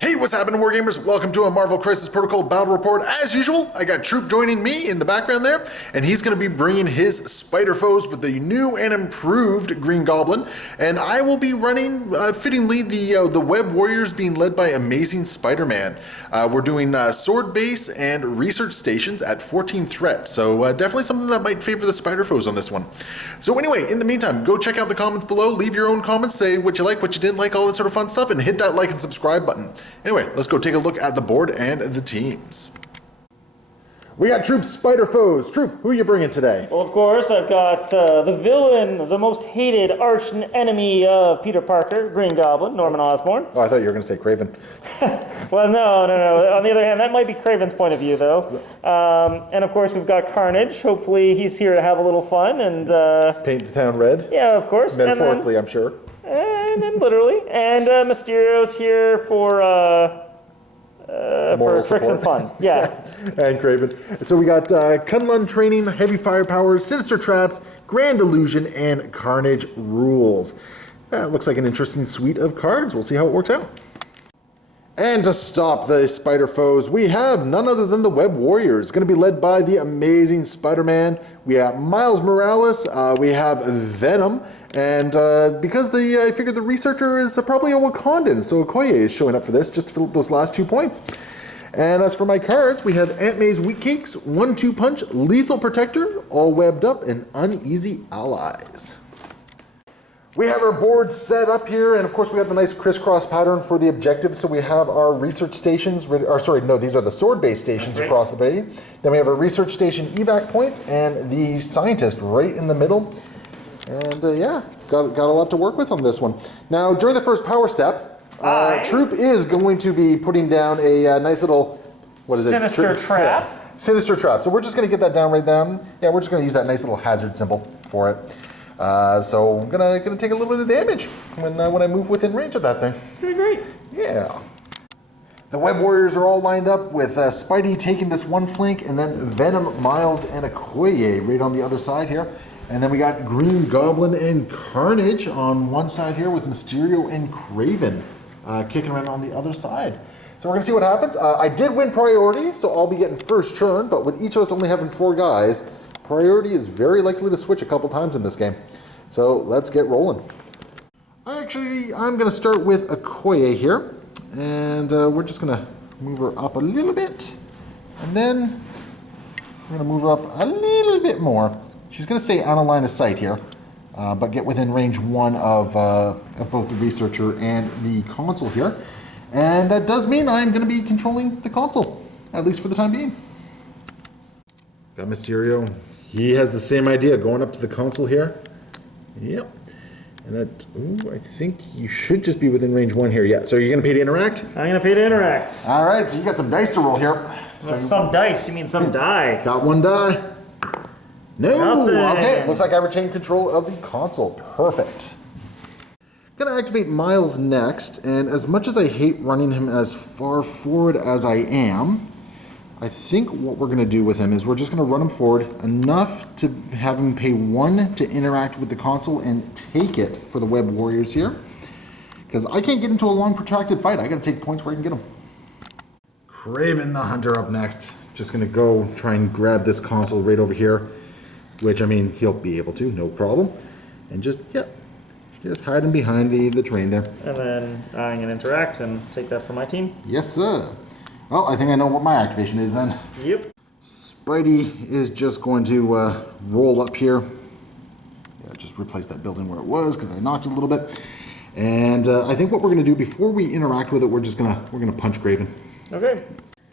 Hey, what's happening, Wargamers? Welcome to a Marvel Crisis Protocol Battle Report. As usual, I got Troop joining me in the background there, and he's going to be bringing his spider foes with the new and improved Green Goblin, and I will be running, fittingly, the Web Warriors being led by Amazing Spider-Man. We're doing sword base and research stations at 14 threat, so definitely something that might favor the spider foes on this one. So anyway, in the meantime, go check out the comments below, leave your own comments, say what you like, what you didn't like, all that sort of fun stuff, and hit that like and subscribe button. Anyway, let's go take a look at the board and the teams. We got Troop's spider foes. Troop, who are you bringing today? Well, of course, I've got the villain, the most hated arch enemy of Peter Parker, Green Goblin, Norman Osborn. Oh, I thought you were going to say Craven. Well, no. On the other hand, that might be Craven's point of view, though. And of course, we've got Carnage. Hopefully, he's here to have a little fun and paint the town red. Yeah, of course. Metaphorically, I'm sure. And literally. And Mysterio's here for tricks and fun. Yeah. And Craven. So we got Kunlun Training, Heavy Firepower, Sinister Traps, Grand Illusion, and Carnage Rules. That looks like an interesting suite of cards. We'll see how it works out. And to stop the spider foes, we have none other than the Web Warriors. It's going to be led by the Amazing Spider-Man. We have Miles Morales. We have Venom. And because I figured the researcher is probably a Wakandan, so Okoye is showing up for this, just to fill up those last 2 points. And as for my cards, we have Aunt May's Wheat Cakes, 1-2 Punch, Lethal Protector, All Webbed Up, and Uneasy Allies. We have our board set up here, and of course we have the nice crisscross pattern for the objectives. So we have our research stations, these are the sword-based stations across the bay. Then we have our research station evac points, and the scientist right in the middle. And yeah, got a lot to work with on this one. Now, during the first power step, Troop is going to be putting down a nice little, Sinister trap. Yeah. Sinister trap. So we're just going to get that down right down. Yeah, we're just going to use that nice little hazard symbol for it. So I'm gonna take a little bit of damage when I move within range of that thing. It's gonna be great. Yeah. The Web Warriors are all lined up with Spidey taking this one flank, and then Venom, Miles, and Okoye right on the other side here. And then we got Green Goblin and Carnage on one side here with Mysterio and Craven kicking around on the other side. So we're gonna see what happens. I did win priority, so I'll be getting first turn, but with each of us only having 4 guys, priority is very likely to switch a couple times in this game. So let's get rolling. I'm going to start with Okoye here. And we're just going to move her up a little bit. And then we're going to move her up a little bit more. She's going to stay out of line of sight here. But get within range 1 of both the researcher and the console here. And that does mean I'm going to be controlling the console, at least for the time being. Got Mysterio. He has the same idea, going up to the console here. Yep. And that, I think you should just be within range 1 here. Yeah, so you're going to pay to interact? I'm going to pay to interact. All right, so you got some dice to roll here. Some dice? You mean some die? Got 1 die. No! Nothing. Okay, looks like I retain control of the console. Perfect. Going to activate Miles next, and as much as I hate running him as far forward as I am, I think what we're going to do with him is we're just going to run him forward enough to have him pay 1 to interact with the console and take it for the Web Warriors here. Because I can't get into a long protracted fight. I got to take points where I can get them. Craven the Hunter up next. Just going to go try and grab this console right over here. Which, I mean, he'll be able to, no problem. And just hide him behind the train there. And then I'm going to interact and take that for my team. Yes, sir. Well, I think I know what my activation is then. Yep. Spidey is just going to roll up here. Yeah, just replace that building where it was because I knocked it a little bit. And I think what we're going to do before we interact with it, we're gonna punch Craven. Okay.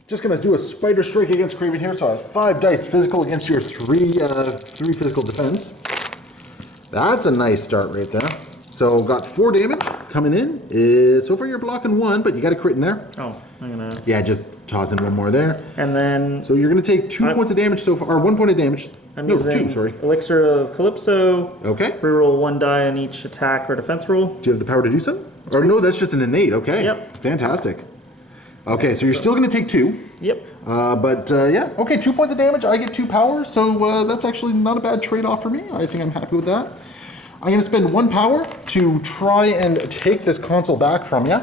Just going to do a spider strike against Craven here. So I have 5 dice physical against your 3 physical defense. That's a nice start right there. So got 4 damage coming in. So far you're blocking 1, but you got a crit in there. Oh, I'm gonna. Yeah, just toss in 1 more there. And then. So you're gonna take 2 points of damage so far, or 1 point of damage. I'm no, using 2, sorry. Elixir of Calypso. Okay. Reroll 1 die on each attack or defense roll. Do you have the power to do so? Or no, that's just an innate. Okay. Yep. Fantastic. Okay, so you're still gonna take 2. Yep. Yeah. Okay, 2 points of damage. I get 2 power, so that's actually not a bad trade-off for me. I think I'm happy with that. I'm going to spend 1 power to try and take this console back from you.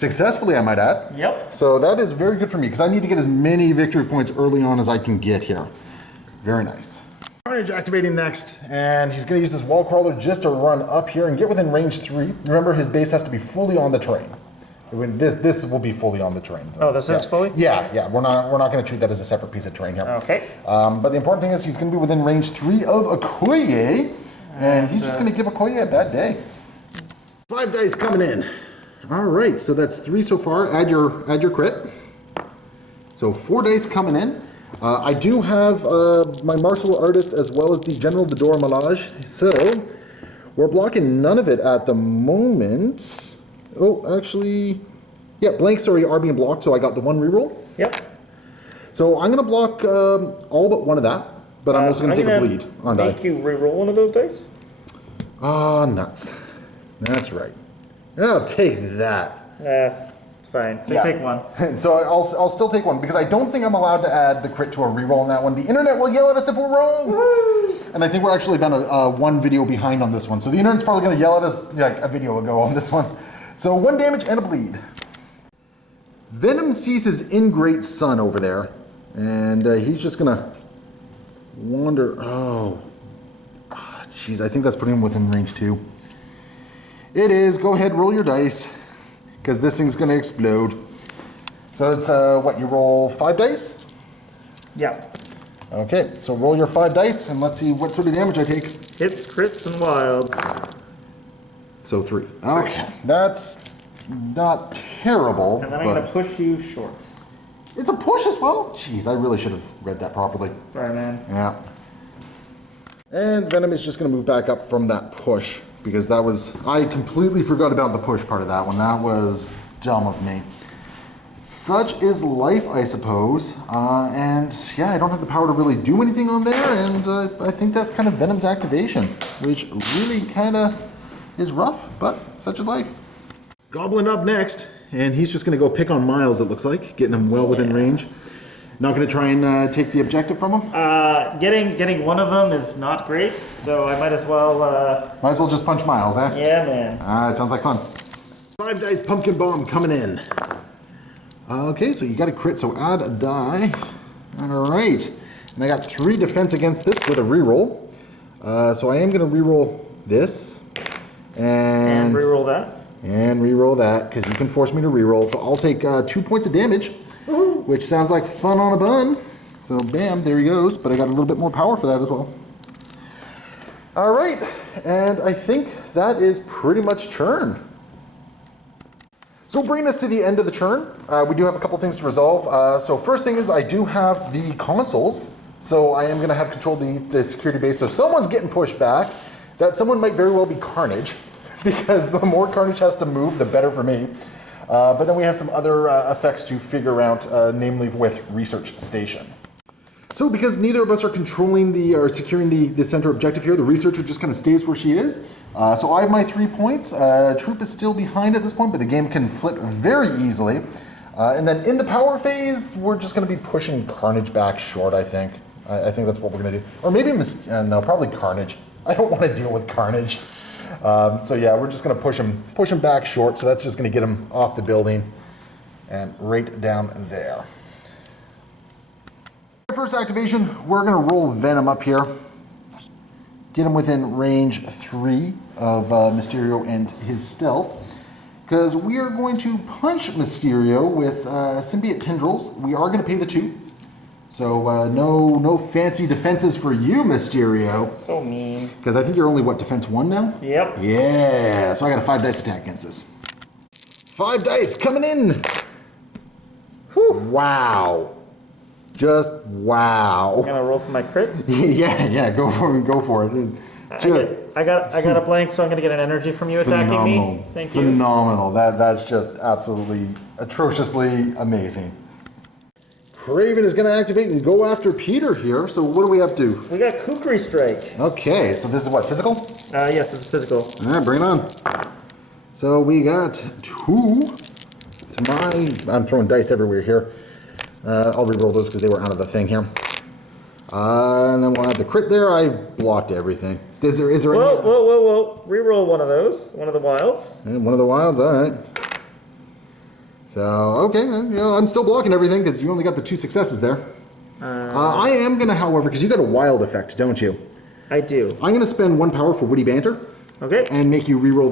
Successfully, I might add. Yep. So that is very good for me, because I need to get as many victory points early on as I can get here. Very nice. Carnage activating next, and he's going to use this wall crawler just to run up here and get within range 3. Remember, his base has to be fully on the terrain. This will be fully on the terrain. Oh, this is fully? Yeah. We're not going to treat that as a separate piece of terrain here. Okay. But the important thing is he's going to be within range 3 of Okoye, and he's just going to give Okoye a bad day. 5 dice coming in. All right, so that's 3 so far. Add your crit. So 4 dice coming in. I do have my martial artist as well as the General de Dora Malage. So we're blocking none of it at the moment. Oh, actually, yeah, blanks are being blocked, so I got the 1 reroll. Yep. So I'm going to block all but 1 of that, but I'm also going to take a bleed, aren't I? Make you reroll one of those dice? Oh, nuts. That's right. I'll take that. It's fine. So Yeah. take 1. So I'll still take 1, because I don't think I'm allowed to add the crit to a reroll on that one. The internet will yell at us if we're wrong. Woo! And I think we're actually about 1 video behind on this one. So the internet's probably going to yell at us like a video ago on this one. So 1 damage and a bleed. Venom sees his ingrate son over there, and he's just going to wander. Oh, jeez, I think that's putting him within range 2. It is. Go ahead, roll your dice, because this thing's going to explode. So it's, what, you roll 5 dice? Yeah. Okay, so roll your 5 dice, and let's see what sort of damage I take. Hits, crits, and wilds. So 3. Okay, that's not terrible, And then I'm going to but push you short. it's a push as well. Jeez, I really should have read that properly. Sorry, man. Yeah. And Venom is just going to move back up from that push, because that was, I completely forgot about the push part of that one. That was dumb of me. Such is life, I suppose. And yeah, I don't have the power to really do anything on there, and I think that's kind of Venom's activation, which really kind of is rough, but such is life. Goblin up next, and he's just going to go pick on Miles, it looks like, getting him well within range. Not going to try and take the objective from him? Getting one of them is not great, so I might as well... Might as well just punch Miles, eh? Yeah, man. It sounds like fun. 5 dice pumpkin bomb coming in. Okay, so you got a crit, so add a die. All right. And I got 3 defense against this with a reroll. So I am going to reroll this. And reroll that. And reroll that, because you can force me to reroll. So I'll take 2 points of damage, which sounds like fun on a bun. So bam, there he goes. But I got a little bit more power for that as well. All right, and I think that is pretty much churn. So bringing us to the end of the churn, we do have a couple things to resolve. So first thing is I do have the consoles. So I am going to have control the security base. So someone's getting pushed back. That someone might very well be Carnage, because the more Carnage has to move, the better for me. But then we have some other effects to figure out, namely with Research Station. So because neither of us are controlling or securing the center objective here, the researcher just kind of stays where she is. So I have my 3 points. Troop is still behind at this point, but the game can flip very easily. And then in the power phase, we're just going to be pushing Carnage back short, I think. I think that's what we're going to do. Or maybe, no, probably Carnage. I don't want to deal with Carnage. So yeah, we're just going to push him back short. So that's just going to get him off the building and right down there. First activation, we're going to roll Venom up here. Get him within range 3 of Mysterio and his stealth. Because we are going to punch Mysterio with symbiote tendrils. We are going to pay the 2. So no fancy defenses for you, Mysterio. So mean. Because I think you're only, what, defense 1 now? Yep. Yeah, so I got a 5 dice attack against this. 5 dice coming in. Whew. Wow. Just wow. I'm gonna roll for my crit. yeah, go for it. Just I got a blank, so I'm gonna get an energy from you attacking me. Thank you. Phenomenal. That's just absolutely atrociously amazing. Craven is going to activate and go after Peter here. So what do we have to do? We got Kukri Strike. Okay, so this is what, physical? Yes, it's physical. All right, bring it on. So we got 2 to my... I'm throwing dice everywhere here. I'll re-roll those because they were out of the thing here. And then we'll have the crit there. I've blocked everything. Is there any... Whoa. Reroll one of those. One of the wilds. And one of the wilds, all right. So, okay, you know, I'm still blocking everything because you only got the 2 successes there. I am going to, however, because you got a wild effect, don't you? I do. I'm going to spend 1 power for witty banter. Okay. And make you reroll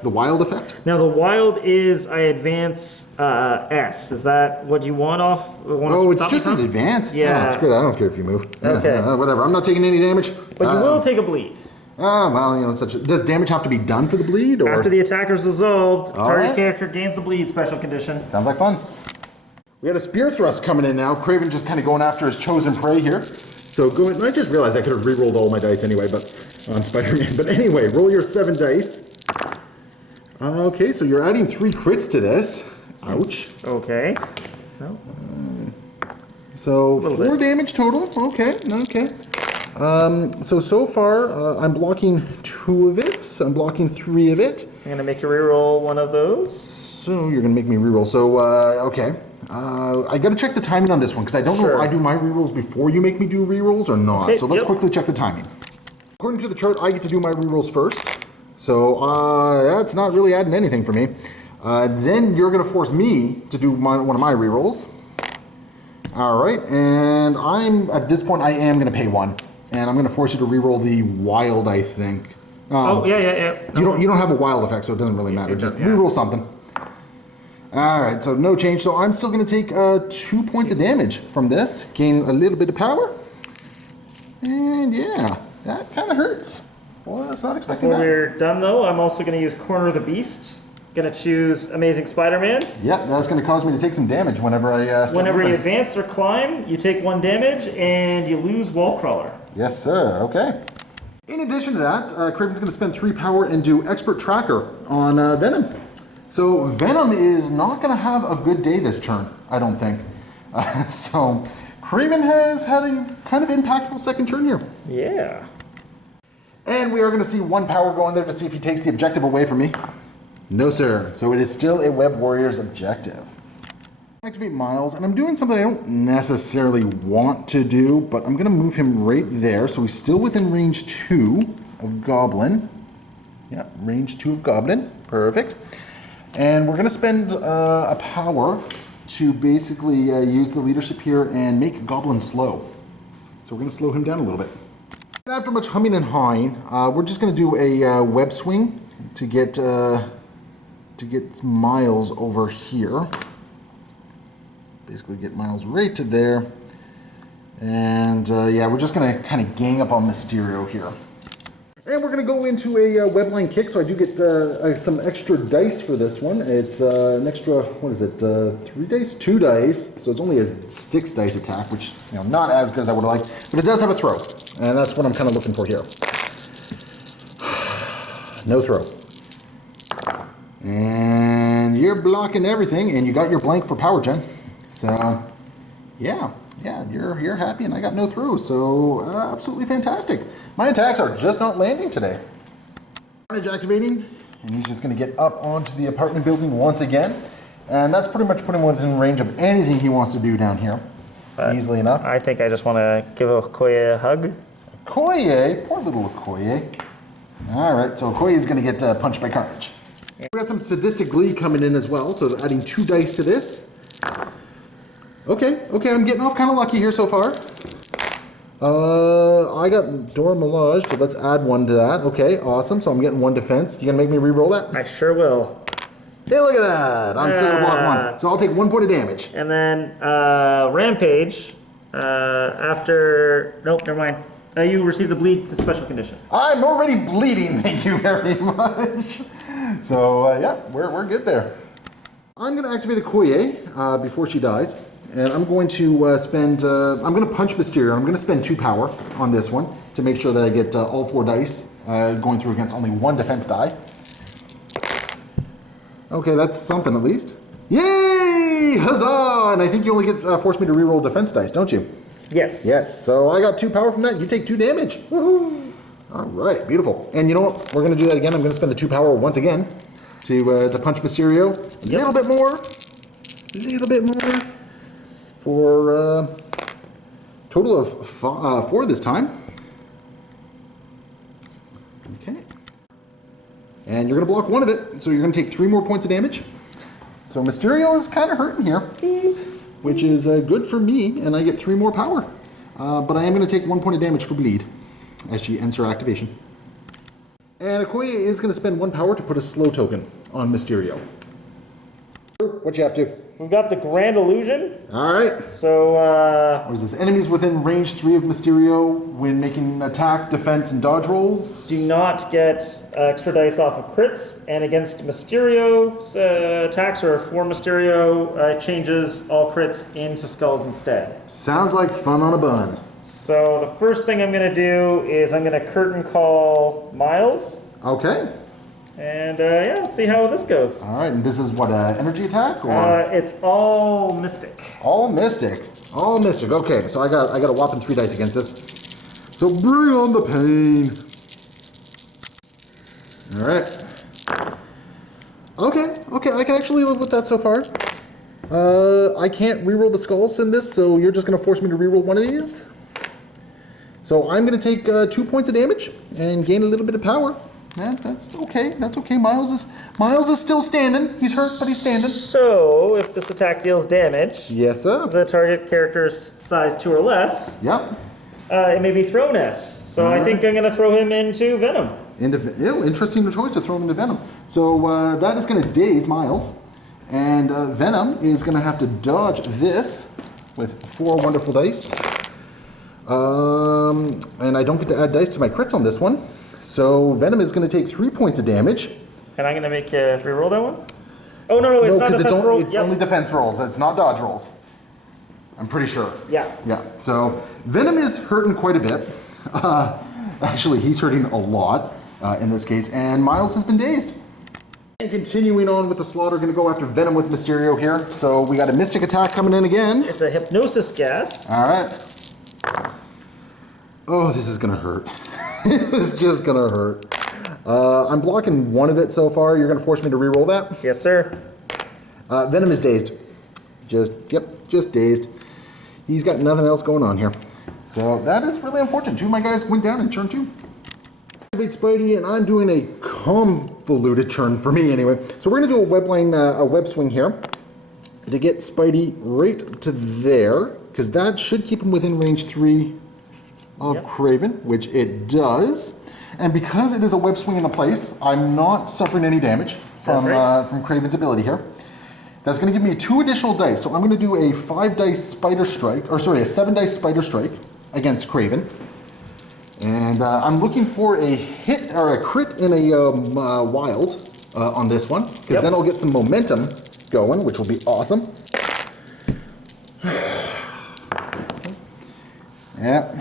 the wild effect. Now the wild is I advance S. Is that what you want off? Oh, it's just an advance? Yeah. Oh, screw that. I don't care if you move. Okay. Whatever. I'm not taking any damage. But you will take a bleed. Well, you know, does damage have to be done for the bleed? Or? After the attacker is dissolved, target right. character gains the bleed special condition. Sounds like fun. We got a spear thrust coming in now. Craven just kind of going after his chosen prey here. So I just realized I could have re-rolled all my dice anyway, but on Spider-Man. But anyway, roll your 7 dice. Okay, so you're adding 3 crits to this. Ouch. Okay. No. So 4 damage total. Okay. So far, I'm blocking 2 of it. I'm blocking 3 of it. I'm gonna make you reroll one of those. So you're gonna make me reroll. So okay. I gotta check the timing on this one because I don't know if I do my rerolls before you make me do rerolls or not. Okay, so let's quickly check the timing. According to the chart, I get to do my rerolls first. So that's not really adding anything for me. Then you're gonna force me to do one of my rerolls. All right, and at this point I am gonna pay 1, and I'm gonna force you to reroll the wild, I think. Yeah. You don't have a wild effect, so it doesn't really matter. Just reroll something. All right, so no change. So I'm still going to take 2 points of damage from this. Gain a little bit of power. And yeah, that kind of hurts. Well, I was not expecting Before that. we're done though, I'm also going to use Corner of the Beast. Going to choose Amazing Spider-Man. Yep, that's going to cause me to take some damage whenever I start Whenever you moving. advance or climb, you take 1 damage and you lose Wall Crawler. Yes, sir. Okay. In addition to that, Craven's going to spend 3 power and do Expert Tracker on Venom. So Venom is not going to have a good day this turn, I don't think. So Craven has had a kind of impactful second turn here. Yeah. And we are going to see 1 power go in there to see if he takes the objective away from me. No, sir. So it is still a Web Warrior's objective. Activate Miles, and I'm doing something I don't necessarily want to do, but I'm going to move him right there. So he's still within range 2 of Goblin. Yeah, range 2 of Goblin. Perfect. And we're going to spend a power to basically use the leadership here and make Goblin slow. So we're going to slow him down a little bit. And after much humming and hawing, we're just going to do a web swing to get Miles over here. Basically get Miles right to there. And yeah, we're just going to kind of gang up on Mysterio here. And we're going to go into a webline kick, so I do get some extra dice for this one. It's an extra, what is it, 3 dice? 2 dice, so it's only a 6 dice attack, which, you know, not as good as I would have liked, but it does have a throw, and that's what I'm kind of looking for here. No throw. And you're blocking everything, and you got your blank for power gen. So, yeah, you're happy, and I got no throw, so absolutely fantastic. My attacks are just not landing today. Carnage activating, and he's just going to get up onto the apartment building once again, and that's pretty much putting him within range of anything he wants to do down here, easily enough. I think I just want to give Okoye a hug. Okoye, poor little Okoye. All right, so Okoye is going to get punched by Carnage. We got some sadistic glee coming in as well, so adding 2 dice to this. Okay, I'm getting off kind of lucky here so far. I got Dora Milaje, so let's add 1 to that. Okay, awesome. So I'm getting 1 defense. You gonna make me re-roll that? I sure will. Hey, look at that. I'm still gonna block 1. So I'll take 1 point of damage. And then Rampage, after... Nope, never mind. You receive the bleed to special condition. I'm already bleeding, thank you very much. So, yeah, we're good there. I'm gonna activate Okoye before she dies. And I'm going to spend, I'm going to punch Mysterio. I'm going to spend 2 power on this one to make sure that I get all 4 dice going through against only 1 defense die. Okay, that's something at least. Yay! Huzzah! And I think you only get force me to reroll defense dice, don't you? Yes. Yes, so I got 2 power from that. You take 2 damage. Woohoo! All right, beautiful. And you know what? We're going to do that again. I'm going to spend the 2 power once again to punch Mysterio. A little bit more. A little bit more. For total of 4 this time. Okay. And you're going to block 1 of it, so you're going to take 3 more points of damage. So Mysterio is kind of hurting here, which is good for me, and I get 3 more power. But I am going to take 1 point of damage for bleed as she ends her activation. And Okoye is going to spend 1 power to put a slow token on Mysterio. What you up to? We've got the Grand Illusion. All right. So, What is this? Enemies within range 3 of Mysterio when making attack, defense, and dodge rolls. do not get extra dice off of crits, and against Mysterio's attacks or for Mysterio, changes all crits into skulls instead. Sounds like fun on a bun. So the first thing I'm going to do is I'm going to curtain call Miles, Okay. and yeah, let's see how this goes. All right. And this is what, energy attack? Or It's all Mystic. all mystic. All mystic. Okay. So I got a whopping 3 dice against this. So bring on the pain. All right. Okay. I can actually live with that so far. I can't reroll the skulls in this, so you're just going to force me to reroll one of these. So I'm going to take 2 points of damage and gain a little bit of power. Yeah, that's okay. That's okay. Miles is still standing. He's hurt, but he's standing. So if this attack deals damage, Yes, sir. the target character's size 2 or less, Yep. it may be thrown S. So I think I'm going to throw him into Venom. Interesting choice to throw him into Venom. So that is going to daze Miles. And Venom is going to have to dodge this with 4 wonderful dice. And I don't get to add dice to my crits on this one. So Venom is going to take 3 points of damage. And I'm going to make reroll that one? Oh, no, it's not defense roll. It's only defense rolls. It's not dodge rolls. I'm pretty sure. Yeah. Yeah. So Venom is hurting quite a bit. Actually, he's hurting a lot in this case. And Miles has been dazed. And continuing on with the slaughter, going to go after Venom with Mysterio here. So we got a Mystic attack coming in again. It's a Hypnosis gas. All right. Oh, this is going to hurt. This is just going to hurt. I'm blocking one of it so far. You're going to force me to re-roll that? Yes, sir. Venom is dazed. Just dazed. He's got nothing else going on here. So that is really unfortunate. 2 of my guys went down in turn 2. Activate Spidey, and I'm doing a convoluted turn for me anyway. So we're going to do a web line, a web swing here to get Spidey right to there, because that should keep him within range 3 of Craven, which it does. And because it is a web swing in a place, I'm not suffering any damage from Craven's ability here. That's going to give me 2 additional dice. So I'm going to do a 5 dice spider strike, or sorry, a 7 dice spider strike against Craven. And I'm looking for a hit or a crit in a wild on this one, because then I'll get some momentum going, which will be awesome. Yeah.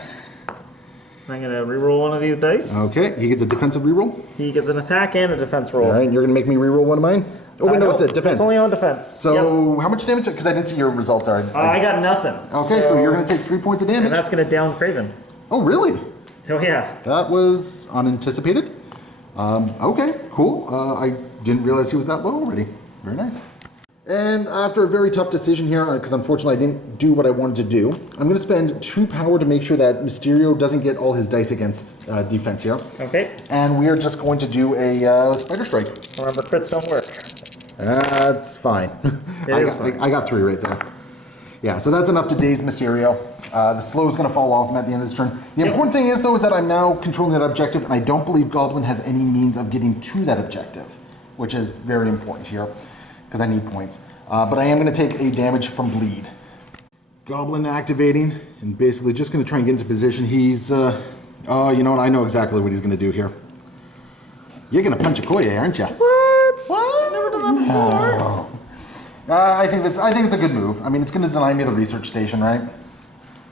I'm going to reroll one of these dice. Okay, he gets a defensive reroll. He gets an attack and a defense roll. All right, and you're going to make me reroll one of mine? Oh, wait, no, it's a defense. It's only on defense. So how much damage? Because I didn't see your results. I got nothing. Okay, so you're going to take 3 points of damage. And that's going to down Craven. Oh, really? Oh, yeah. That was unanticipated. Okay, cool. I didn't realize he was that low already. Very nice. And after a very tough decision here, because unfortunately I didn't do what I wanted to do, I'm going to spend 2 power to make sure that Mysterio doesn't get all his dice against defense here. Okay. And we are just going to do a spider strike. Remember, crits don't work. That's fine. I got 3 right there. Yeah, so that's enough to daze Mysterio. The slow is going to fall off him at the end of this turn. The important thing is, though, is that I'm now controlling that objective, and I don't believe Goblin has any means of getting to that objective, which is very important here, because I need points. But I am going to take a damage from bleed. Goblin activating, and basically just going to try and get into position. He's, oh, you know what? I know exactly what he's going to do here. You're going to punch Okoye, aren't you? What? I've never done that before. No. I think it's a good move. I mean, it's going to deny me the research station, right?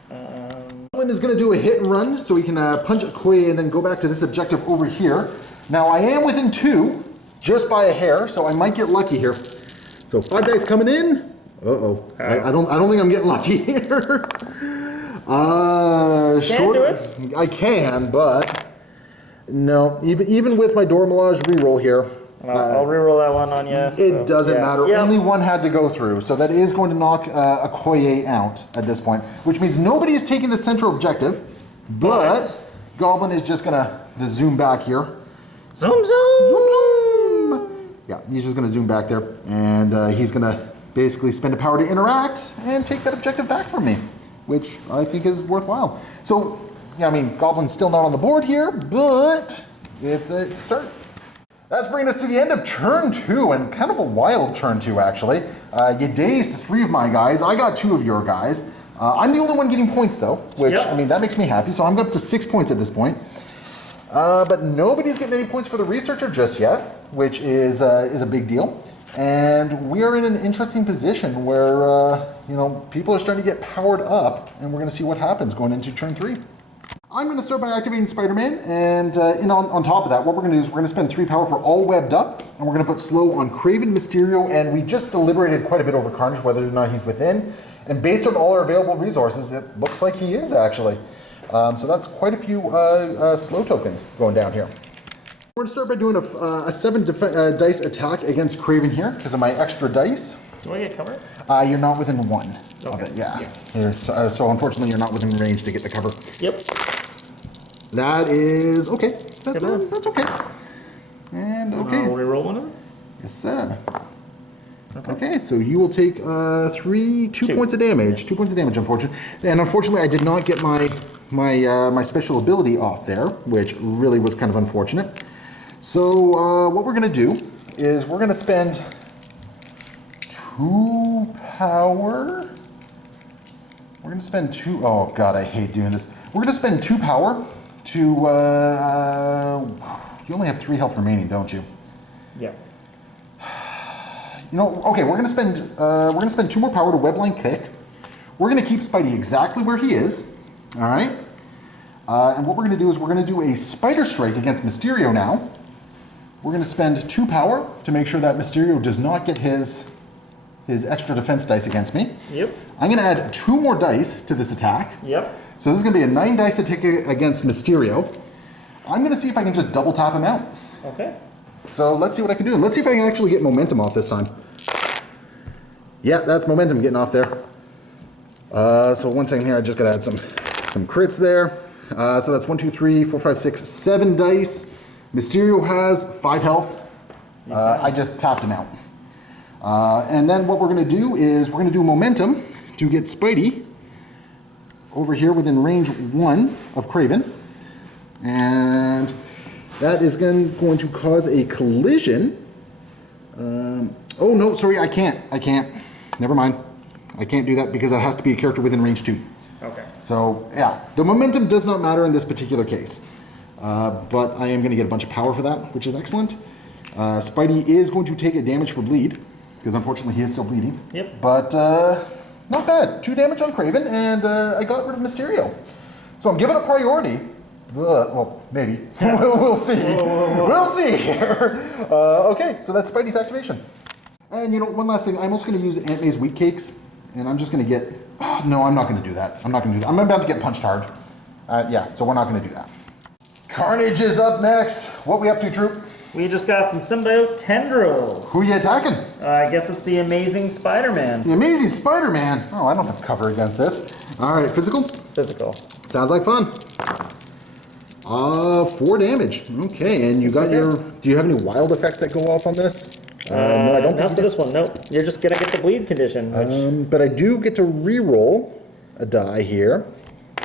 Goblin is going to do a hit and run, so he can punch Okoye and then go back to this objective over here. Now, I am within 2, just by a hair, so I might get lucky here. So 5 dice coming in. Uh-oh. I don't think I'm getting lucky here. Can do it. I can, but no. Even with my Dormelage reroll here. I'll reroll that one on you. It doesn't matter. Yep. Only one had to go through, so that is going to knock Okoye out at this point, which means nobody is taking the central objective, but Goblin is just going to zoom back here. Zoom, zoom! Zoom, zoom! Yeah, he's just going to zoom back there, and he's going to basically spend a power to interact and take that objective back from me, which I think is worthwhile. So, yeah, I mean, Goblin's still not on the board here, but it's a start. That's bringing us to the end of turn 2, and kind of a wild turn 2, actually. You dazed 3 of my guys. I got 2 of your guys. I'm the only one getting points, though, which, I mean, that makes me happy. So I'm up to 6 points at this point. But nobody's getting any points for the researcher just yet, which is a big deal. And we are in an interesting position where, you know, people are starting to get powered up, and we're going to see what happens going into turn 3. I'm going to start by activating Spider-Man, and on top of that, what we're going to do is we're going to spend 3 power for all webbed up, and we're going to put slow on Craven, Mysterio, and we just deliberated quite a bit over Carnage, whether or not he's within. And based on all our available resources, it looks like he is, actually. So that's quite a few slow tokens going down here. We're going to start by doing a 7 dice attack against Craven here, because of my extra dice. Do I get cover? You're not within 1 of it, yeah. So unfortunately, you're not within range to get the cover. Yep. That is okay. That's okay. And okay. We roll one of them? Yes, sir. Okay, so you will take 2 points of damage. 2 points of damage, unfortunately. And unfortunately, I did not get my special ability off there, which really was kind of unfortunate. So what we're going to do is we're going to spend 2 power. We're going to spend 2. Oh God, I hate doing this. We're going to spend 2 power to. You only have 3 health remaining, don't you? Yeah. You know, okay, we're gonna spend 2 more power to webline kick. We're gonna keep Spidey exactly where he is. All right. And what we're gonna do is we're gonna do a spider strike against Mysterio now. We're gonna spend 2 power to make sure that Mysterio does not get his extra defense dice against me. Yep. I'm gonna add 2 more dice to this attack. Yep. So this is gonna be a 9 dice attack against Mysterio. I'm gonna see if I can just double tap him out. Okay. So let's see what I can do. And let's see if I can actually get momentum off this time. Yeah, that's momentum getting off there. So 1 second here, I just gotta add some crits there. So that's 1, 2, 3, 4, 5, 6, 7 dice. Mysterio has 5 health. I just tapped him out. And then what we're gonna do is we're gonna do momentum to get Spidey over here within range 1 of Craven. And that is going to cause a collision. Oh no, sorry, I can't. Never mind. I can't do that because that has to be a character within range 2. Okay. So yeah, the momentum does not matter in this particular case. But I am going to get a bunch of power for that, which is excellent. Spidey is going to take a damage for bleed, because unfortunately he is still bleeding. Yep. But not bad. 2 damage on Craven, and I got rid of Mysterio. So I'm giving it priority. Well, maybe. We'll see. We'll see here. Okay, so that's Spidey's activation. And you know, one last thing. I'm also going to use Aunt May's wheat cakes, and I'm just going to get... Oh, no, I'm not going to do that. I'm about to get punched hard. Yeah, so we're not going to do that. Carnage is up next. What we up to, troop? We just got some symbiote tendrils. Who are you attacking? I guess it's the Amazing Spider-Man. The Amazing Spider-Man. Oh, I don't have cover against this. All right, physical? Physical. Sounds like fun. 4 damage. Okay, and you got your... Do you have any wild effects that go off on this? No, I don't think not for this one, nope. You're just gonna get the bleed condition, which... But I do get to re-roll a die here.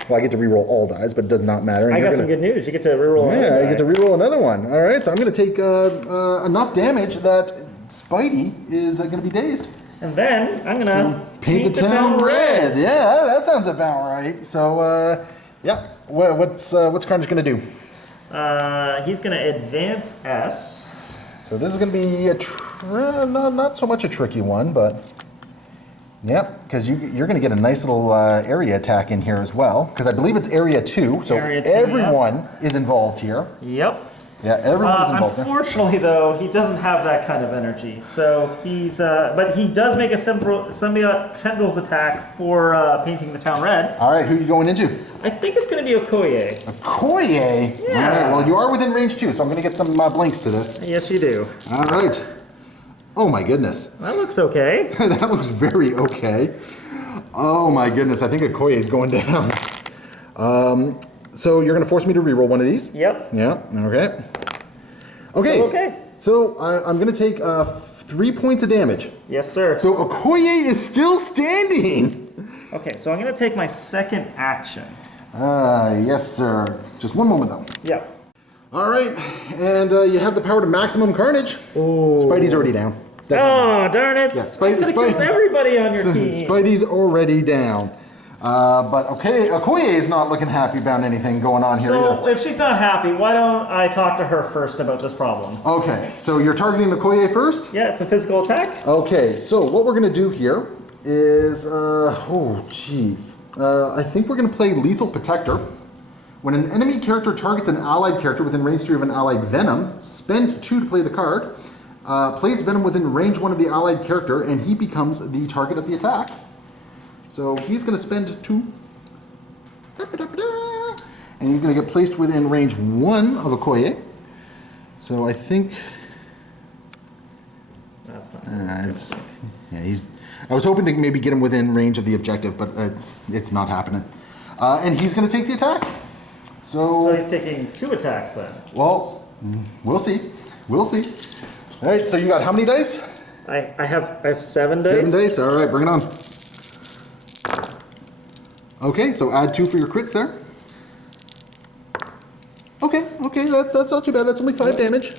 Well, I get to re-roll all dies, but it does not matter. And I got some good news. You get to re-roll another Yeah, I die. get to re-roll another one. All right, so I'm going to take enough damage that Spidey is going to be dazed. And then I'm gonna Paint the town red. Yeah, that sounds about right. So, yeah, what's Carnage going to do? He's gonna advance S. So this is going to be not so much a tricky one, but yeah, because you're going to get a nice little area attack in here as well. Because I believe it's area 2, so Area 2, everyone is involved here. Yep. Yeah, everyone's involved. Unfortunately, though, he doesn't have that kind of energy. So he's, but he does make a symbiote tendrils attack for painting the town red. All right, who are you going into? I think it's going to be Okoye. Okoye? Yeah. All right, well, you are within range 2, so I'm going to get some blinks to this. Yes, you do. All right. Oh, my goodness. That looks okay. That looks very okay. Oh, my goodness. I think Okoye is going down. So you're going to force me to reroll one of these? Yep. Yeah, okay. Okay. Still okay. so I'm going to take 3 points of damage. Yes, sir. So Okoye is still standing. Okay, so I'm going to take my second action. Yes, sir. Just one moment, though. Yep. All right, and you have the power to maximum carnage. Ooh. Spidey's already down. Oh, darn it. Yeah, You could have killed everybody on your team. Spidey's already down. But okay, Okoye is not looking happy about anything going on here So, either. if she's not happy, why don't I talk to her first about this problem? Okay, so you're targeting Okoye first? Yeah, it's a physical attack. Okay, so what we're going to do here is, I think we're going to play Lethal Protector. When an enemy character targets an allied character within range 3 of an allied venom, spend 2 to play the card. Place venom within range 1 of the allied character, and he becomes the target of the attack. So he's going to spend 2. And he's going to get placed within range 1 of Okoye. So I think... That's not I was hoping to maybe get him within range of the objective, but it's not happening. And he's going to take the attack. So he's taking 2 attacks then. Well, we'll see. We'll see. All right, so you got how many dice? I have 7 dice. 7 dice. All right, bring it on. Okay, so add 2 for your crits there. Okay, that's not too bad. That's only 5 damage.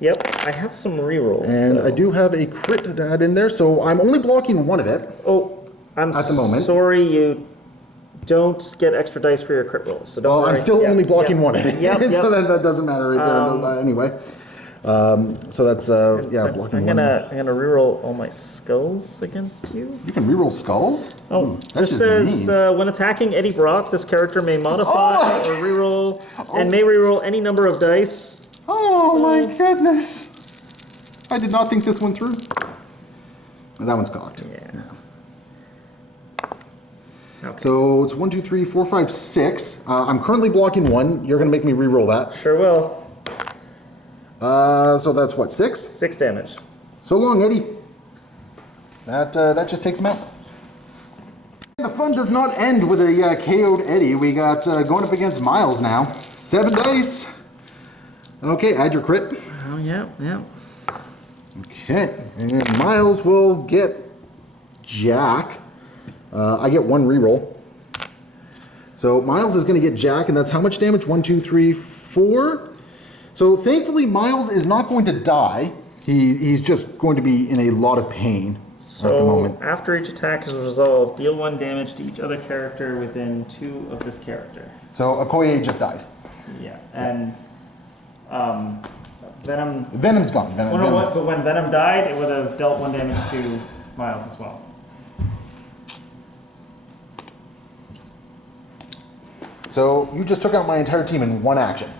Yep, I have some rerolls. And though. I do have a crit to add in there, so I'm only blocking 1 of it. Oh, I'm at the moment. sorry you don't get extra dice for your crit rolls. So don't worry. I'm still only blocking 1 of it. Yep, So that doesn't matter right there anyway. So that's, blocking I'm 1. gonna reroll all my skulls against you. You can reroll skulls? Oh, that's this just says when attacking Eddie Brock, this character may modify or reroll and may reroll any number of dice. Oh my goodness. I did not think this went through. That one's cocked. Yeah. Okay. So it's 1, 2, 3, 4, 5, 6. I'm currently blocking 1. You're going to make me re-roll that. Sure will. So that's what, 6? 6 damage. So long, Eddie. That just takes him out. The fun does not end with a KO'd Eddie. We got going up against Miles now. 7 dice. Okay, add your crit. Oh, yeah. Okay, and Miles will get Jack. I get 1 reroll. So Miles is going to get Jack, and that's how much damage? 1, 2, 3, 4. So thankfully, Miles is not going to die. He's just going to be in a lot of pain at the moment. So after each attack is resolved, deal 1 damage to each other character within 2 of this character. So Okoye just died. Yeah, and Venom. Venom's gone. But when Venom died, it would have dealt 1 damage to Miles as well. So you just took out my entire team in 1 action.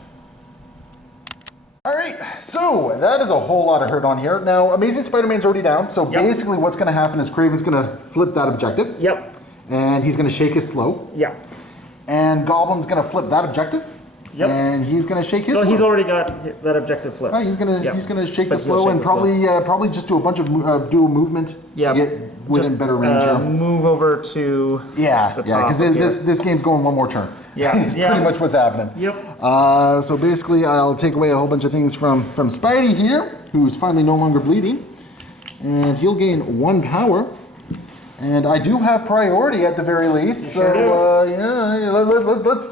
All right, so that is a whole lot of hurt on here. Now, Amazing Spider-Man's already down, so Yep. basically what's going to happen is Kraven's going to flip that objective. Yep. And he's going to shake his slow. Yeah. And Goblin's going to flip that objective. Yep. And he's going to shake his So slow. he's already got that objective flipped. Right, he's gonna Yep. shake But the he's gonna slow shake and the slow. probably just do a bunch of dual movement Yeah. to get within Just, better range here. Move over to Yeah, the because top of here. this game's going 1 more turn. Yeah, It's pretty much what's happening. Yep. So basically, I'll take away a whole bunch of things from Spidey here, who's finally no longer bleeding, and he'll gain 1 power. And I do have priority at the very least, so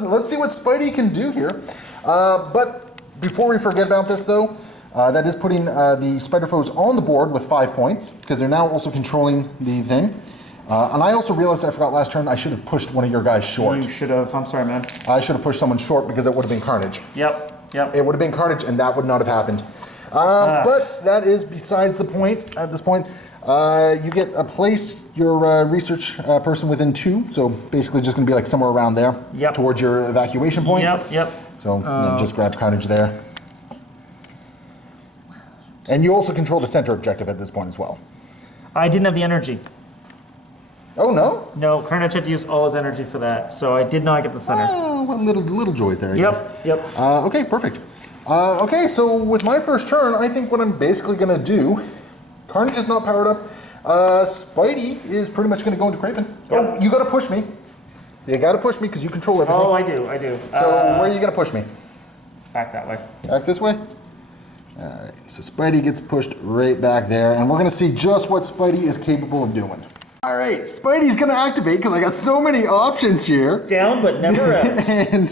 let's see what Spidey can do here. But before we forget about this, though, that is putting the Spider Foes on the board with 5 points because they're now also controlling the thing. And I also realized I forgot last turn I should have pushed one of your guys short. You should have. I'm sorry, man. I should have pushed someone short because it would have been carnage. Yep. It would have been carnage, and that would not have happened. But that is besides the point at this point. You get a place your research person within 2, so basically just going to be like somewhere around there towards your evacuation point. Yep. So just grab carnage there. And you also control the center objective at this point as well. I didn't have the energy. Oh, no? No, Carnage had to use all his energy for that, so I did not get the center. Oh, well, little joys there, I guess. Yep. Okay, perfect. Okay, so with my first turn, I think what I'm basically going to do, Carnage is not powered up. Spidey is pretty much going to go into Kraven. Yep. Oh, you got to push me. You got to push me because you control everything. Oh, I do. So where are you going to push me? Back that way. Back this way? Alright, so Spidey gets pushed right back there, and we're going to see just what Spidey is capable of doing. Alright, Spidey's going to activate because I got so many options here. Down, but never out. And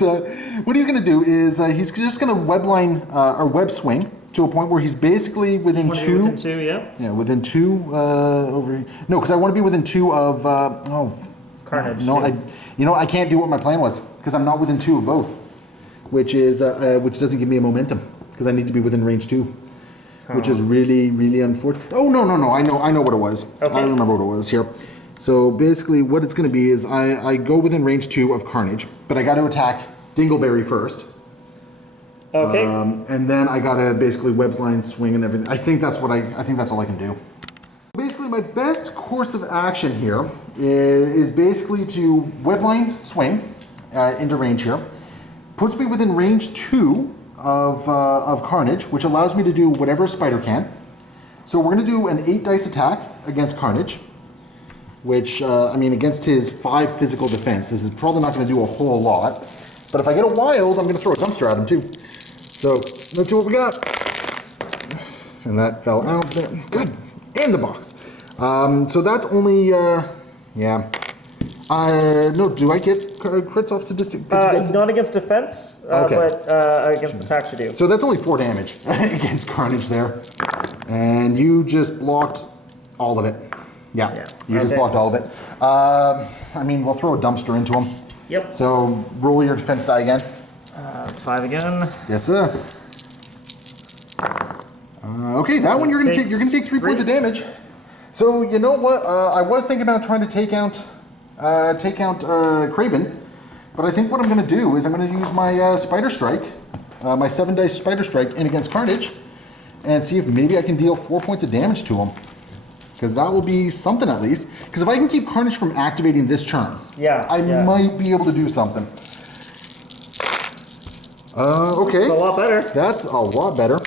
what he's going to do is he's just going to web line or web swing to a point where he's basically within two. Within 2, yeah. Yeah, within 2 over. No, because I want to be within 2 of. Carnage. No, I can't do what my plan was because I'm not within 2 of both, which doesn't give me a momentum because I need to be within range 2, which is really, really unfortunate. Oh no! I know what it was. Okay. I remember what it was here. So basically, what it's going to be is I go within range 2 of Carnage, but I got to attack Dingleberry first. Okay. And then I got to basically web line swing and everything. I think that's all I can do. Basically, my best course of action here is basically to webline swing into range here. Puts me within range 2 of Carnage, which allows me to do whatever a spider can. So we're going to do an 8 dice attack against Carnage, which, against his 5 physical defense. This is probably not going to do a whole lot. But if I get a wild, I'm going to throw a dumpster at him too. So let's see what we got. And that fell out there. Good. In the box. So that's only, yeah. No, do I get crits off sadistic? Not against defense, Okay. but against attacks you do. So that's only 4 damage against Carnage there. And you just blocked all of it. Yeah. You just blocked all of it. We'll throw a dumpster into him. Yep. So roll your defense die again. It's 5 again. Yes, sir. Okay, that one you're gonna take 3 points of damage. So you know what? I was thinking about trying to take out Kraven, but I think what I'm gonna do is I'm gonna use my Spider Strike, my 7 dice Spider Strike in against Carnage, and see if maybe I can deal 4 points of damage to him. Because that will be something at least. Because if I can keep Carnage from activating this turn, I might be able to do something. Okay. That's a lot better. That's a lot better.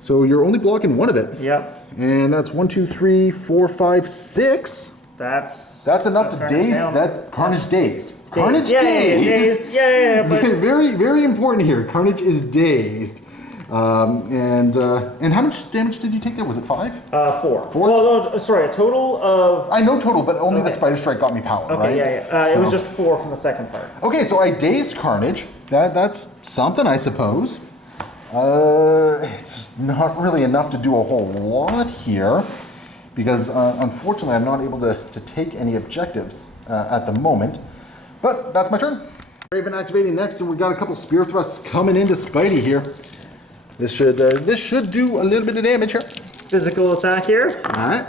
So you're only blocking 1 of it. Yep. And that's 1, 2, 3, 4, 5, 6. That's enough to daze. That's Carnage dazed. Carnage dazed. Yeah. But very, very important here. Carnage is dazed. And how much damage did you take there? Was it 5? 4. 4? Well, no, sorry, a total of... I know total, but only the Spider Strike got me power, right? Okay, yeah. It was just 4 from the second part. Okay, so I dazed Carnage. That's something, I suppose. It's not really enough to do a whole lot here, because unfortunately I'm not able to take any objectives at the moment. But that's my turn. Raven activating next, and we've got a couple spear thrusts coming into Spidey here. This should do a little bit of damage here. Physical attack here. All right.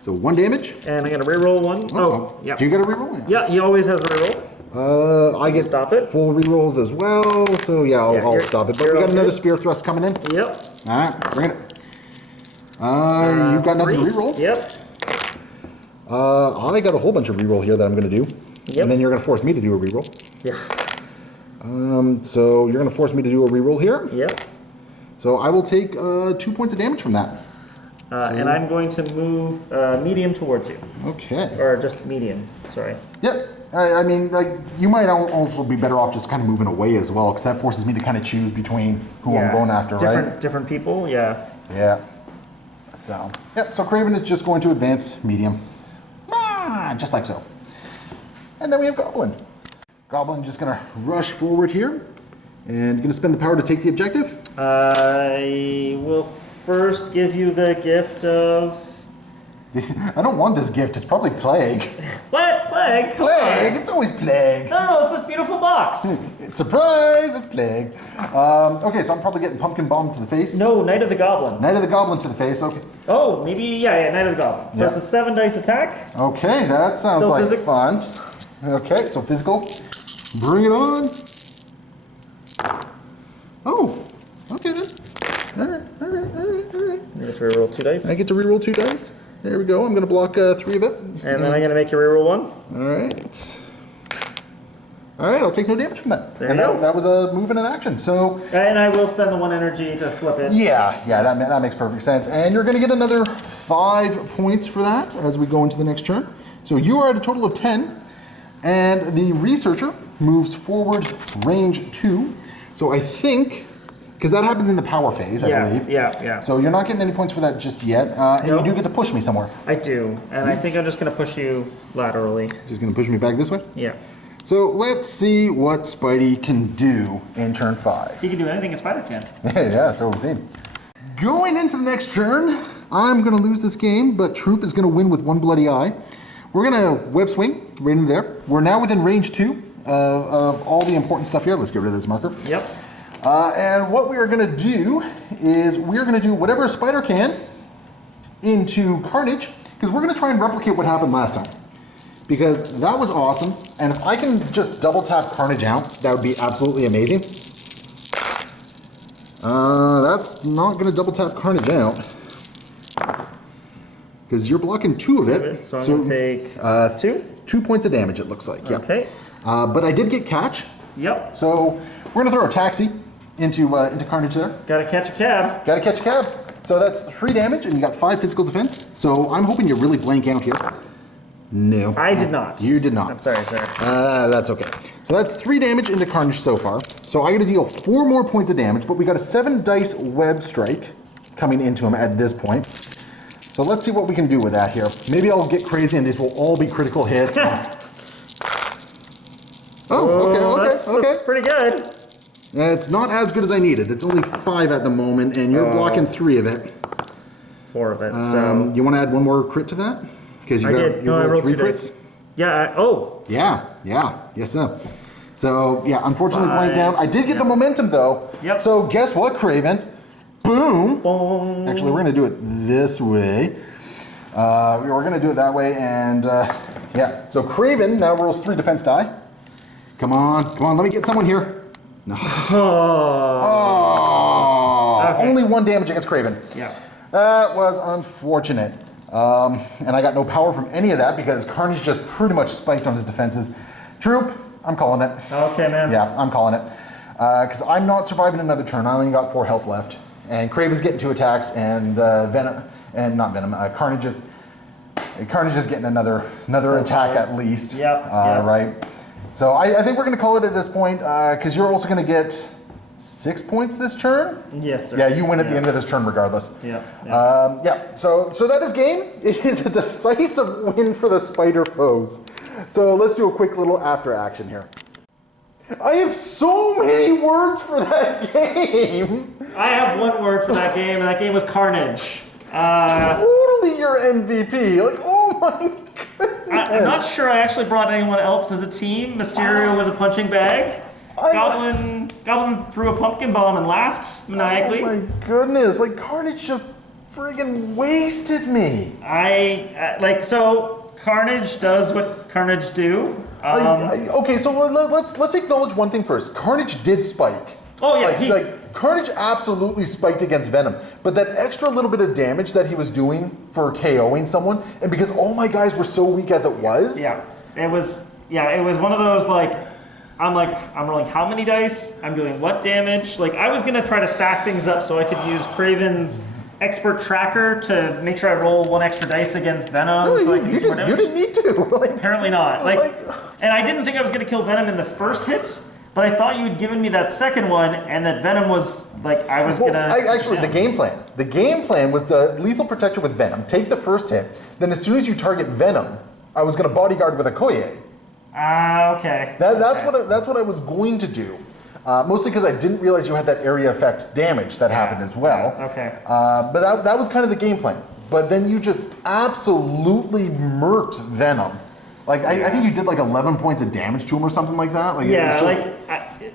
So 1 damage. And I'm gonna reroll 1. Oh, yeah. Do you got a reroll? Yeah, he always has a reroll. I get stop it. full rerolls as well. So yeah, I'll stop it. But we got another spear thrust coming in. Yep. All right, bring it. You've got nothing to reroll. Yep. I got a whole bunch of reroll here that I'm going to do. Yep. And then you're going to force me to do a reroll. Yeah. So you're going to force me to do a reroll here. Yep. So I will take 2 points of damage from that. And I'm going to move medium towards you. Okay. Or just medium, sorry. Yep. You might also be better off just kind of moving away as well, because that forces me to kind of choose between who I'm going after, right? Different people, yeah. Yeah. So, yep. So Kraven is just going to advance medium. Just like so. And then we have Goblin. Goblin just going to rush forward here. And going to spend the power to take the objective. I will first give you the gift of... I don't want this gift. It's probably plague. What? Plague? Plague? It's always plague. No, it's this beautiful box. Surprise! It's plague. Okay, so I'm probably getting pumpkin bomb to the face. No, Knight of the Goblin. Knight of the Goblin to the face. Okay. Oh, maybe, yeah, Knight of the Goblin. So it's a 7 dice attack. Okay, that sounds Still like fun. Okay, so physical. Bring it on. Oh, okay then. All right. You get to reroll 2 dice. I get to reroll 2 dice. There we go. I'm going to block 3 of it. And then I'm going to make you reroll 1. All right, I'll take no damage from that. There you go. That was a move and an action. So. And I will spend the 1 energy to flip it. Yeah, that makes perfect sense. And you're going to get another 5 points for that as we go into the next turn. So you are at a total of 10. And the researcher moves forward range 2. So I think Because that happens in the power phase, I believe. Yeah. So you're not getting any points for that just yet. And Nope. you do get to push me somewhere. I do, and I think I'm just going to push you laterally. Just going to push me back this way? Yeah. So let's see what Spidey can do in turn 5. He can do anything a spider can. Yeah, so it would seem. Going into the next turn, I'm going to lose this game, but Troop is going to win with one bloody eye. We're going to web swing right in there. We're now within range 2 of all the important stuff here. Let's get rid of this marker. Yep. And what we are going to do is we're going to do whatever a spider can into Carnage, because we're going to try and replicate what happened last time. Because that was awesome, and if I can just double tap Carnage out, that would be absolutely amazing. That's not going to double tap Carnage out, because you're blocking 2 of it. So I'm going to take 2? 2 points of damage, it looks like. Yep. Okay. But I did get catch. Yep. So we're going to throw a taxi into Carnage there. Got to catch a cab. Got to catch a cab. So that's 3 damage, and you got 5 physical defense. So I'm hoping you really blank out here. No. I did not. You did not. I'm sorry, sir. That's okay. So that's 3 damage into Carnage so far. So I got to deal 4 more points of damage, but we got a 7 dice web strike coming into him at this point. So let's see what we can do with that here. Maybe I'll get crazy and these will all be critical hits. Okay. That's pretty good. It's not as good as I needed. It's only 5 at the moment, and you're blocking 3 of it. 4 of it, so... You want to add 1 more crit to that? Because you I rolled 3 2 crits? dice. Yeah, Yes, sir. So, yeah, unfortunately blanked down. I did get the momentum, though. Yep. So, guess what, Craven? Boom. Boom. Actually, we're going to do it this way. We're going to do it that way, and, yeah. So, Craven now rolls 3 defense die. Come on, let me get someone here. No. Okay. Only 1 damage against Craven. Yeah. That was unfortunate. And I got no power from any of that because Carnage just pretty much spiked on his defenses. Troop, I'm calling it. Okay, man. Yeah, I'm calling it. Because I'm not surviving another turn. I only got 4 health left. And Craven's getting 2 attacks, and Carnage is getting another attack at least. Yep. Right. So I think we're going to call it at this point, because you're also going to get 6 points this turn. Yes, sir. Yeah, you win at the end of this turn regardless. Yeah. So that is game. It is a decisive win for the spider foes. So let's do a quick little after action here. I have so many words for that game. I have 1 word for that game, and that game was Carnage. Totally your MVP. Like, oh my goodness. I'm not sure I actually brought anyone else as a team. Mysterio was a punching bag. Goblin threw a pumpkin bomb and laughed maniacally. Oh my goodness. Like, Carnage just friggin' wasted me. So Carnage does what Carnage do. Okay, so let's acknowledge one thing first. Carnage did spike. Oh yeah, Carnage absolutely spiked against Venom, but that extra little bit of damage that he was doing for KOing someone, and because all my guys were so weak as it was. It was one of those I'm rolling how many dice? I'm doing what damage? I was gonna try to stack things up so I could use Craven's expert tracker to make sure I roll 1 extra dice against Venom I can do some more damage. You didn't need to. Apparently not. And I didn't think I was gonna kill Venom in the first hit. But I thought you had given me that second one, and that Venom was the game plan was the lethal protector with Venom. Take the first hit, then as soon as you target Venom, I was going to bodyguard with a Koye. Okay. That's what I was going to do. Mostly because I didn't realize you had that area effect damage that happened as well. Okay. But that was kind of the game plan. But then you just absolutely murked Venom. I think you did 11 points of damage to him or something like that.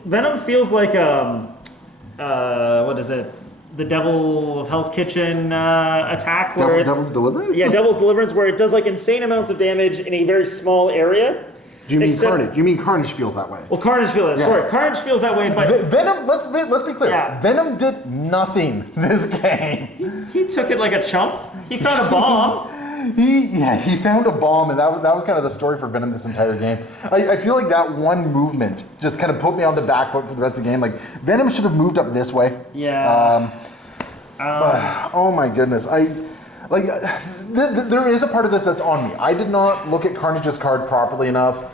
Venom feels like what is it? The Devil of Hell's Kitchen attack. Devil's Deliverance? Yeah, Devil's Deliverance, where it does insane amounts of damage in a very small area. Do you mean Carnage? You mean Carnage feels that way? Well, Carnage feels that. Yeah. Sorry, Carnage feels that way, but Venom. Let's be clear. Yeah. Venom did nothing this game. He took it like a chump. He found a bomb. He found a bomb, and that was kind of the story for Venom this entire game. I feel like that one movement just kind of put me on the back foot for the rest of the game. Venom should have moved up this way. Yeah. But oh my goodness, there is a part of this that's on me. I did not look at Carnage's card properly enough.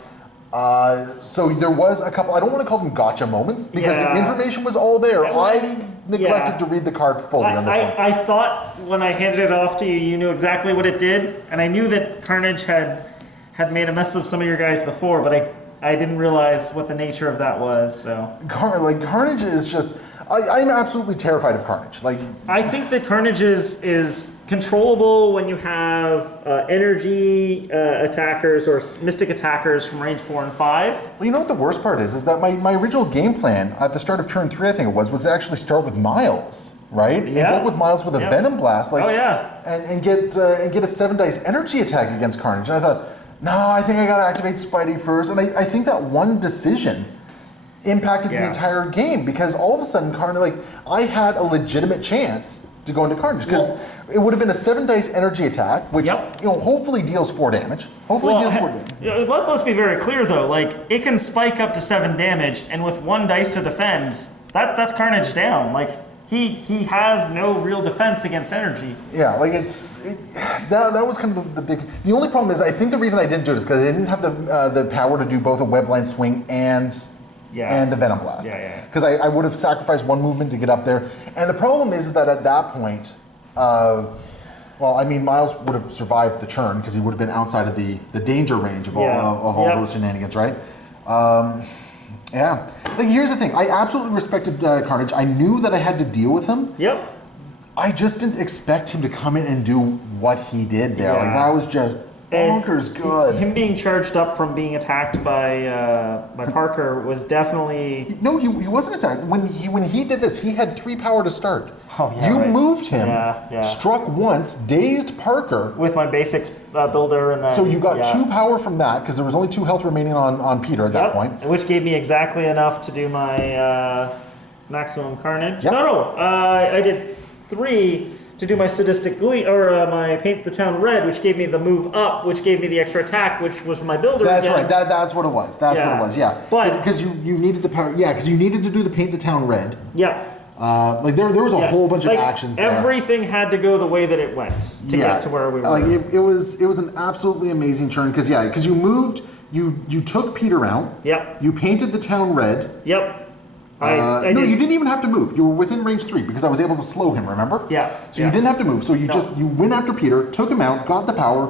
So there was a couple, I don't want to call them gotcha moments, because Yeah. the information was all there. I neglected Yeah. to read the card fully on this one. I thought when I handed it off to you, you knew exactly what it did, and I knew that Carnage had made a mess of some of your guys before, but I didn't realize what the nature of that was. So Carnage is just, I'm absolutely terrified of Carnage. Like, I think that Carnage is controllable when you have energy attackers or mystic attackers from range 4 and 5. well, you know what the worst part is that my original game plan at the start of turn 3, I think it was to actually start with Miles, right? Yeah. And go with Miles with a Yeah. Venom Blast, like, Oh, yeah. and get a 7 dice energy attack against Carnage. And I thought, no, I think I gotta activate Spidey first. And I think that one decision impacted the Yeah. entire game, because all of a sudden Carnage, like, I had a legitimate chance to go into Carnage, because it would have been a 7 dice energy attack, which Yep. hopefully deals 4 damage. Hopefully deals 4 damage. Yeah, let's be very clear though. Like it can spike up to 7 damage, and with 1 dice to defend, that's Carnage down. Like he has no real defense against energy. Yeah, like that was kind of the big. The only problem is, I think the reason I didn't do it is because I didn't have the power to do both a webline swing and the Venom Blast. Yeah. Because I would have sacrificed 1 movement to get up there, and the problem is that at that point, Miles would have survived the turn because he would have been outside of the danger range of all Yep. those shenanigans, right? Yeah. Like, here's the thing. I absolutely respected Carnage. I knew that I had to deal with him. Yep. I just didn't expect him to come in and do what he did there. Like, Yeah. that was just bonkers good. Him being charged up from being attacked by Parker was definitely. No, he wasn't attacked. When he did this, he had 3 power to start. Oh, yeah, you right. moved him, Yeah. struck once, dazed Parker. With my basics builder, and then So you got yeah. 2 power from that, because there was only 2 health remaining on Peter at that Yep. point. Which gave me exactly enough to do my maximum carnage. Yep. No, I did 3 to do my sadistic glee, or my paint the town red, which gave me the move up, which gave me the extra attack, which was my builder. That's again. right. That's what it was. That's what it was. Yeah. But- Because you needed the power. Yeah. Because you needed to do the paint the town red. Yeah. Like there was a whole bunch of Like, actions there. Everything had to go the way that it went to get to where we were. Like it was an absolutely amazing turn, because you moved, you took Peter out. Yep. You painted the town red. Yep. I No, did. you didn't even have to move. You were within range 3 because I was able to slow him. Remember? Yeah, So yeah. you didn't have to move. So you went after Peter, took him out, got the power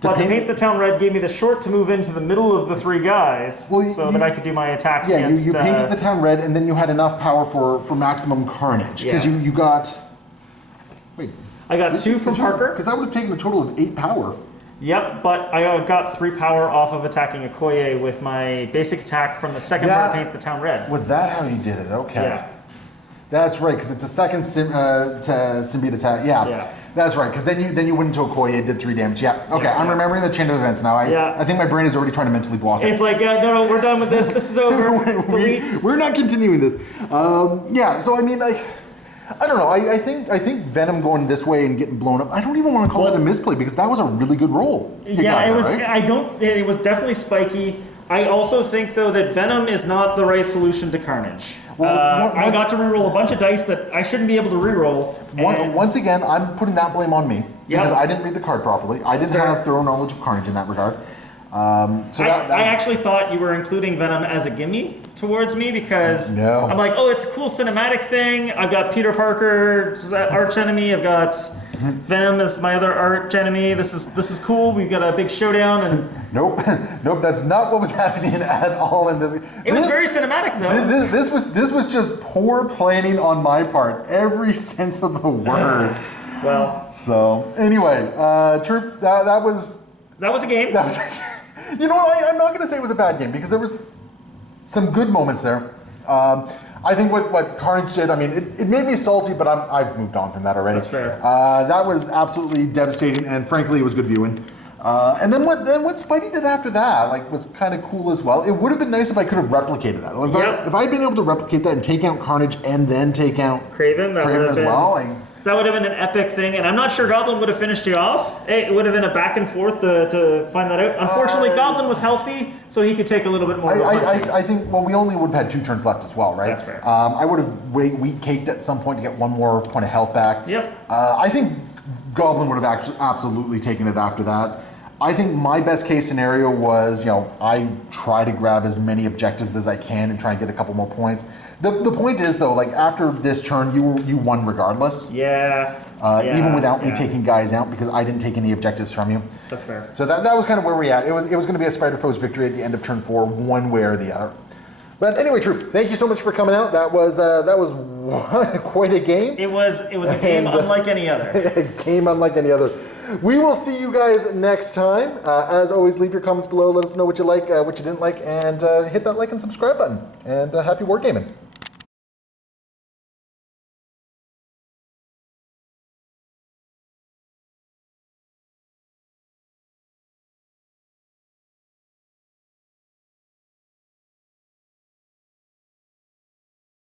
to But the paint. paint the town red gave me the short to move into the middle of the 3 guys, Well, so that I could do my attacks Yeah, against. you painted the town red, and then you had enough power for maximum carnage, because Yeah. you got. Wait. I got 2 from Parker. Because that would have taken a total of 8 power. Yep, but I got 3 power off of attacking Okoye with my basic attack from the second part of Paint the Town Red. Was that how you did it? Okay. Yeah. That's right, because it's a second symbiote attack. Yeah. Yeah. That's right, because then you went into Okoye, did 3 damage. Yeah. Okay, Yeah, I'm yeah. remembering the chain of events now. I think my brain is already trying to mentally block it. It's like, no, we're done with this. This is over. Delete. We're not continuing this. Yeah. So I don't know. I think Venom going this way and getting blown up. I don't even want to call that a misplay, because that was a really good roll. You Yeah, got it that, was. right? It was definitely spiky. I also think though that Venom is not the right solution to Carnage. I got to reroll a bunch of dice that I shouldn't be able to reroll. and- Once again, I'm putting that blame on me, because I didn't read the card properly. I didn't fair. have thorough knowledge of Carnage in that regard. I actually thought you were including Venom as a gimme towards me, because No. I'm like, oh, it's a cool cinematic thing. I've got Peter Parker's arch enemy. I've got Venom as my other arch enemy. This is cool. We've got a big showdown, and Nope, nope. That's not what was happening at all in this. it was very cinematic though. This was just poor planning on my part, every sense of the word. Well, So anyway, Troop, that was. that was a game. That was, you know what? I'm not going to say it was a bad game, because there was some good moments there. I think what Carnage did, it made me salty, but I've moved on from that already. That's fair. That was absolutely devastating, and frankly, it was good viewing. And then what Spidey did after that, was kind of cool as well. It would have been nice if I could have replicated that. If I had been able to replicate that and take out Carnage and then take out Craven, that would have as been, well. that would have been an epic thing, and I'm not sure Goblin would have finished you off. It would have been a back and forth to find that out. Unfortunately, Goblin was healthy, so he could take a little bit more. I think, we only would have had 2 turns left as well, right? That's fair. I would have weak caked at some point to get 1 more point of health back. Yep. I think Goblin would have actually absolutely taken it after that. I think my best case scenario was, I try to grab as many objectives as I can and try and get a couple more points. The point is though, like after this turn, you won regardless. Yeah. Even without me taking guys out because I didn't take any objectives from you. That's fair. So that was kind of where we at. It was going to be a Spider Foe's victory at the end of turn 4, one way or the other. But anyway, Troop, thank you so much for coming out. That was quite a game. It was a game unlike any other. A game unlike any other. We will see you guys next time. As always, leave your comments below. Let us know what you like, what you didn't like, and hit that like and subscribe button. And happy wargaming.